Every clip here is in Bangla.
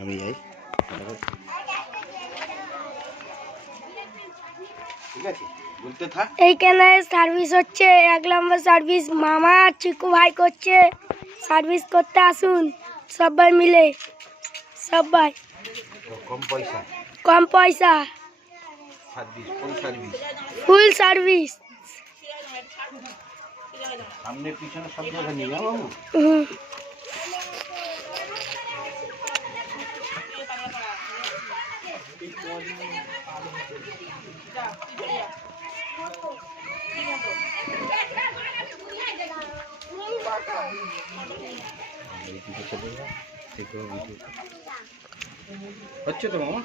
আমি যাই। ঠিক আছে, বলতে থাক। এইখানে সার্ভিস হচ্ছে, 1 নম্বর সার্ভিস মামা চিকু ভাই করছে। সার্ভিস করতে আসুন সবাই মিলে, সবাই। কম পয়সা কম পয়সা, সার্ভিস, ফুল সার্ভিস, ফুল সার্ভিস। সামনে পিছনে সব জায়গায় নিয়ে যাও বাবু। হচ্ছে তো মামা।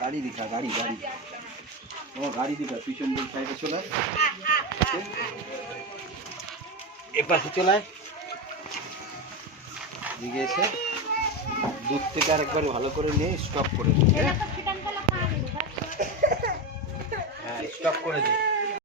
গাড়ি দিকা, গাড়ি গাড়ি তোমার গাড়ি দিকা, পিছন দিক সাইডে চলে আয়, এ পাশে চলে আয়। দিকে এসে দুধ থেকে আরেকবার ভালো করে নিয়ে স্টপ করে দে। হ্যাঁ, স্টপ করে দে।